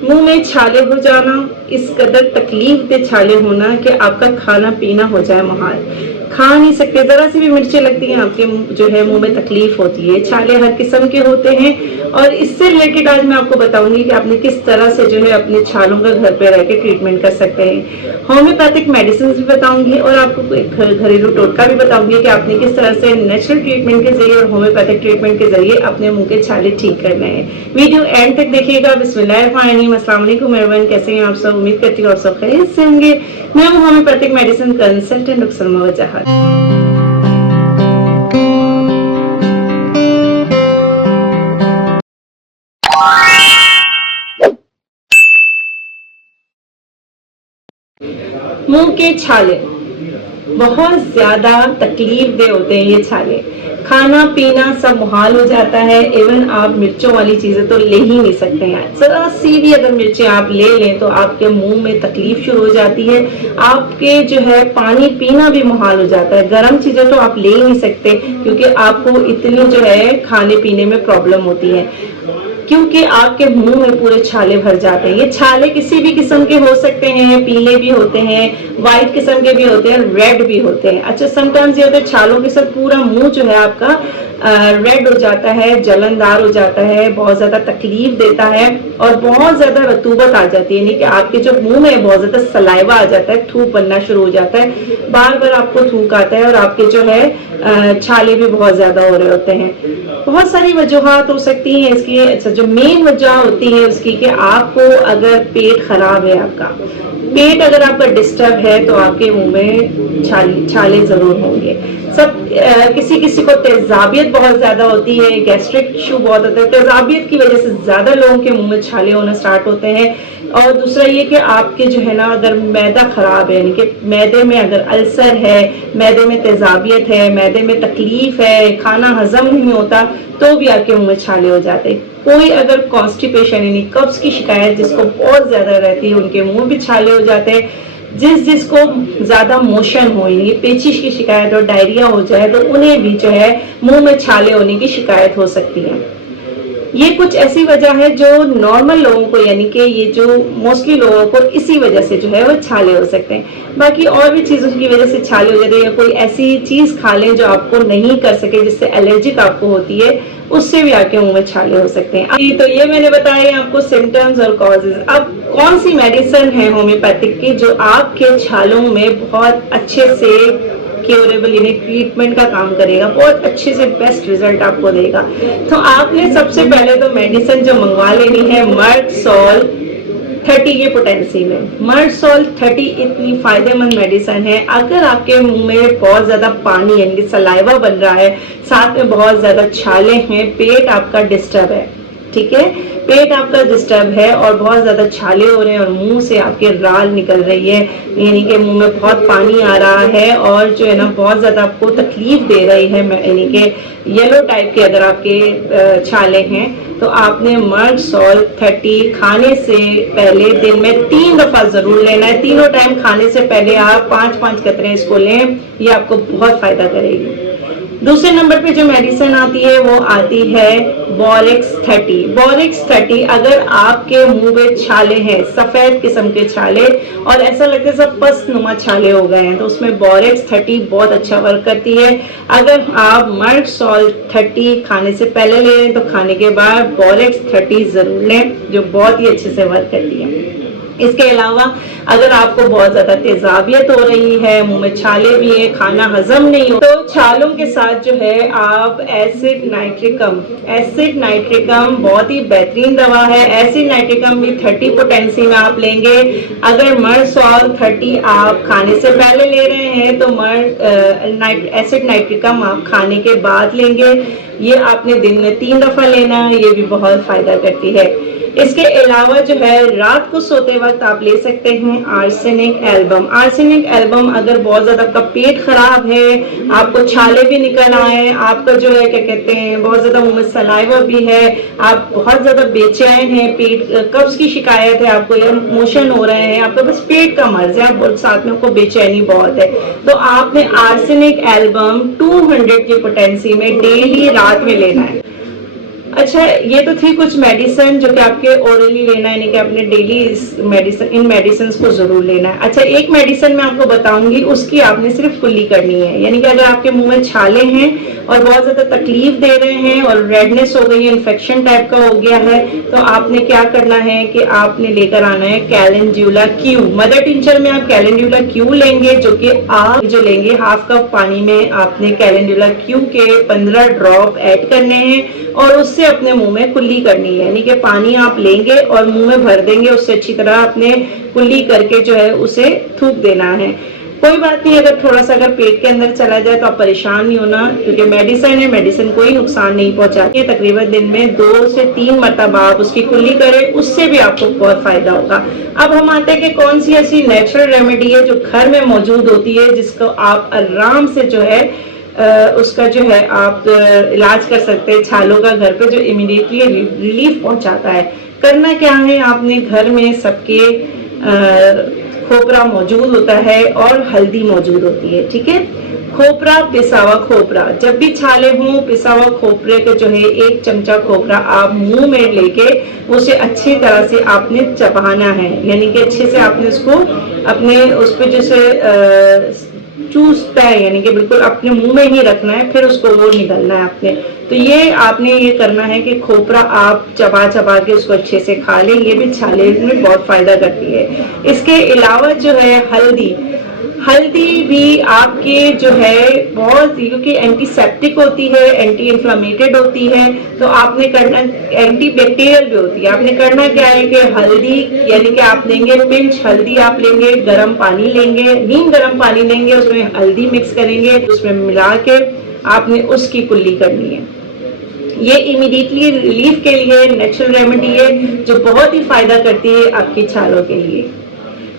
मुंह में छाले हो जाना, इस कदर तकलीफ दे छाले होना कि आपका खाना पीना हो जाए मुहाल, खा नहीं सकते, जरा सी भी मिर्चें लगती हैं आपके जो है मुंह में तकलीफ होती है। छाले हर किस्म के होते हैं और इससे रिलेटेड आज मैं आपको बताऊंगी कि आपने किस तरह से जो है अपने छालों का घर पे रह के ट्रीटमेंट कर सकते हैं। होम्योपैथिक मेडिसिन भी बताऊंगी और आपको एक घरेलू टोटका भी बताऊंगी कि आपने किस तरह से नेचुरल ट्रीटमेंट के जरिए और होम्योपैथिक ट्रीटमेंट के जरिए अपने मुंह के छाले ठीक करने हैं। वीडियो एंड तक देखिएगा। बिस्मिल्लाहिर्रहमानिर्रहीम, अस्सलाम वालेकुम एवरीवन, कैसे हैं आप सब? उम्मीद करती हूँ आप सब खैरियत से होंगे। मैं हूँ होम्योपैथिक मेडिसिन कंसल्टेंट सलमा वजाहत। मुंह के छाले बहुत ज्यादा तकलीफ दे होते हैं। ये छाले खाना पीना सब मुहाल हो जाता है। इवन आप मिर्चों वाली चीजें तो ले ही नहीं सकते हैं। जरा सी भी अगर मिर्चें आप ले लें तो आपके मुंह में तकलीफ शुरू हो जाती है। आपके जो है पानी पीना भी मुहाल हो जाता है। गर्म चीजें तो आप ले ही नहीं सकते क्योंकि आपको इतनी जो है खाने पीने में प्रॉब्लम होती है, क्योंकि आपके मुंह में पूरे छाले भर जाते हैं। ये छाले किसी भी किस्म के हो सकते हैं, पीले भी होते हैं, व्हाइट किस्म के भी होते हैं, रेड भी होते हैं। अच्छा, समटाइम्स ये होता है छालों के साथ पूरा मुंह जो है आपका रेड हो जाता है, जलनदार हो जाता है, बहुत ज्यादा तकलीफ देता है और बहुत ज्यादा रतूबत आ जाती है। यानी कि आपके जो मुंह में बहुत ज्यादा सलाइवा आ जाता है, थूक बनना शुरू हो जाता है, बार बार आपको थूक आता है और आपके जो है छाले भी बहुत ज्यादा हो रहे होते हैं। बहुत सारी वजूहात हो सकती हैं इसकी। अच्छा, जो मेन वजह होती है उसकी कि आपको अगर पेट खराब है, आपका पेट अगर आपका डिस्टर्ब है तो आपके मुंह में छाले जरूर होंगे। सब किसी किसी को तेजाबियत बहुत ज्यादा होती है, गैस्ट्रिक इशू बहुत होता है, तेजाबियत की वजह से ज्यादा लोगों के मुंह में छाले होना स्टार्ट होते हैं। और दूसरा ये कि आपके जो है ना अगर मैदा खराब है, यानी कि मैदे में अगर अल्सर है, मैदे में तेजाबियत है, मैदे में तकलीफ है, खाना हजम नहीं होता, तो भी आपके मुंह में छाले हो जाते हैं। कोई अगर कॉन्स्टिपेशन यानी कब्ज की शिकायत जिसको बहुत ज्यादा रहती है, उनके मुंह भी छाले हो जाते हैं। जिसको ज्यादा मोशन हो, यानी पेचिश की शिकायत और डायरिया हो जाए, तो उन्हें भी जो है मुंह में छाले होने की शिकायत हो सकती है। ये कुछ ऐसी वजह है जो नॉर्मल लोगों को, यानी कि ये जो मोस्टली लोगों को इसी वजह से जो है वो छाले हो सकते हैं। बाकी और भी चीजों की वजह से छाले हो जाते हैं, या कोई ऐसी चीज खा लें जो आपको नहीं कर सके, जिससे एलर्जिक आपको होती है, उससे भी आपके मुंह में छाले हो सकते हैं। तो ये मैंने बताया आपको सिम्टम्स और कॉजेज। अब कौन सी मेडिसिन है होम्योपैथिक की जो आपके छालों में बहुत अच्छे से क्योरेबल यानी ट्रीटमेंट का काम करेगा, बहुत अच्छे से बेस्ट रिजल्ट आपको देगा। तो आपने सबसे पहले तो मेडिसिन जो मंगवा लेनी है मर्ड सॉल 30 की पोटेंसी में। मर्ड सॉल 30 इतनी फायदेमंद मेडिसिन है। अगर आपके मुंह में बहुत ज्यादा पानी यानी कि सलाइवा बन रहा है, साथ में बहुत ज्यादा छाले हैं, पेट आपका डिस्टर्ब है, ठीक है, पेट आपका डिस्टर्ब है और बहुत ज्यादा छाले हो रहे हैं और मुंह से आपके राल निकल रही है, यानी कि मुंह में बहुत पानी आ रहा है और जो है ना बहुत ज्यादा आपको तकलीफ दे रही है, यानी कि येलो टाइप के अगर आपके छाले हैं, तो आपने मर्ड सॉल 30 खाने से पहले दिन में 3 दफा जरूर लेना है। तीनों टाइम खाने से पहले आप 5-5 कतरे इसको लें, ये आपको बहुत फायदा करेगी। दूसरे नंबर पे जो मेडिसिन आती है वो आती है बोरेक्स 30। बोरेक्स 30 अगर आपके मुंह में छाले हैं, सफेद किस्म के छाले और ऐसा लगता है सब पस नुमा छाले हो गए हैं, तो उसमें बोरेक्स 30 बहुत अच्छा वर्क करती है। अगर आप मर्ड सॉल 30 खाने से पहले ले लें तो खाने के बाद बोरेक्स 30 जरूर लें, जो बहुत ही अच्छे से वर्क करती है। इसके अलावा अगर आपको बहुत ज्यादा तेजाबियत हो रही है, मुंह में छाले भी है, खाना हजम नहीं हो, तो छालों के साथ जो है आप एसिड नाइट्रिकम बहुत ही बेहतरीन दवा है। एसिड नाइट्रिकम भी 30 पोटेंसी में आप लेंगे। अगर मर्ड सॉल 30 आप खाने से पहले ले रहे हैं तो एसिड नाइट्रिकम आप खाने के बाद लेंगे। ये आपने दिन में 3 दफा लेना, ये भी बहुत फायदा करती है। इसके अलावा जो है रात को सोते वक्त आप ले सकते हैं आर्सेनिक एल्बम। आर्सेनिक एल्बम अगर बहुत ज्यादा आपका पेट खराब है, आपको छाले भी निकल आए, आपका जो है क्या कहते हैं बहुत ज्यादा मुंह में सलाइवा भी है, आप बहुत ज्यादा बेचैन है, पेट कब्ज की शिकायत है, आपको या मोशन हो रहे हैं, आपका बस पेट का मर्ज है, आप साथ में आपको बेचैनी बहुत है, तो आपने आर्सेनिक एल्बम 200 की पोटेंसी में डेली रात में लेना है। अच्छा, ये तो थी कुछ मेडिसिन जो कि आपके ओरली लेना है, यानी कि आपने डेली इस मेडिसिन इन मेडिसिन को जरूर लेना है। अच्छा, एक मेडिसिन मैं आपको बताऊंगी, उसकी आपने सिर्फ कुल्ली करनी है। यानी कि अगर आपके मुंह में छाले हैं और बहुत ज्यादा तकलीफ दे रहे हैं और रेडनेस हो गई है, इन्फेक्शन टाइप का हो गया है, तो आपने क्या करना है कि आपने लेकर आना है कैलेंड्यूला क्यू। मदर टिंचर में आप कैलेंड्यूला क्यू लेंगे, जो कि आप जो लेंगे हाफ कप पानी में आपने कैलेंड्यूला क्यू के 15 ड्रॉप ऐड करने हैं और उससे अपने मुंह में कुल्ली करनी है। यानी कि पानी आप लेंगे और मुंह में भर देंगे, उससे अच्छी तरह आपने कुल्ली करके जो है उसे थूक देना है। कोई बात नहीं, अगर थोड़ा सा अगर पेट के अंदर चला जाए तो आप परेशान नहीं होना, क्योंकि मेडिसिन है, मेडिसिन कोई नुकसान नहीं पहुंचाती है। तकरीबन दिन में 2 से 3 मरतबा आप उसकी कुल्ली करें, उससे भी आपको बहुत फायदा होगा। अब हम आते हैं कि कौन सी ऐसी नेचुरल रेमेडी है जो घर में मौजूद होती है, जिसको आप आराम से जो है उसका जो है आप इलाज कर सकते हैं छालों का घर पे, जो इमीडिएटली रिलीफ पहुंचाता है। करना क्या है, आपने घर में सबके खोपरा मौजूद होता है और हल्दी मौजूद होती है, ठीक है। खोपरा, पिसा हुआ खोपरा, जब भी छाले हों, पिसा हुआ खोपरे के जो है 1 चमचा खोपरा आप मुंह में लेके उसे अच्छी तरह से आपने चबाना है। यानी कि अच्छे से आपने उसको अपने उस पर जैसे चूसता है, यानी कि बिल्कुल अपने मुंह में ही रखना है, फिर उसको वो निकलना है आपने। तो ये आपने ये करना है कि खोपरा आप चबा चबा के उसको अच्छे से खा लें, ये भी छाले में बहुत फायदा करती है। इसके अलावा जो है हल्दी, हल्दी भी आपके जो है बहुत, क्योंकि एंटीसेप्टिक होती है, एंटी इन्फ्लामेटेड होती है, तो आपने करना, एंटी बैक्टीरियल भी होती है। आपने करना क्या है कि हल्दी, यानी कि आप लेंगे पिंच हल्दी, आप लेंगे गर्म पानी लेंगे, नीम गर्म पानी लेंगे, उसमें हल्दी मिक्स करेंगे, उसमें मिला के आपने उसकी कुल्ली करनी है। ये इमीडिएटली रिलीफ के लिए नेचुरल रेमेडी है जो बहुत ही फायदा करती है आपकी छालों के लिए।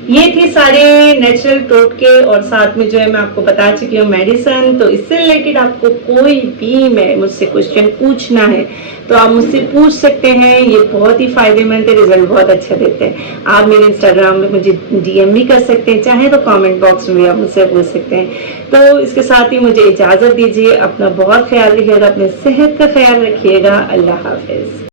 ये थे सारे नेचुरल टोटके और साथ में जो है मैं आपको बता चुकी हूँ मेडिसिन। तो इससे रिलेटेड आपको कोई भी मैं मुझसे क्वेश्चन पूछना है तो आप मुझसे पूछ सकते हैं। ये बहुत ही फायदेमंद है, रिजल्ट बहुत अच्छे देते हैं। आप मेरे इंस्टाग्राम में मुझे डीएम भी कर सकते हैं, चाहे तो कमेंट बॉक्स में भी आप मुझसे पूछ सकते हैं। तो इसके साथ ही मुझे इजाज़त दीजिए। अपना बहुत ख्याल रखिएगा, अपने सेहत का ख्याल रखिएगा। अल्लाह हाफिज।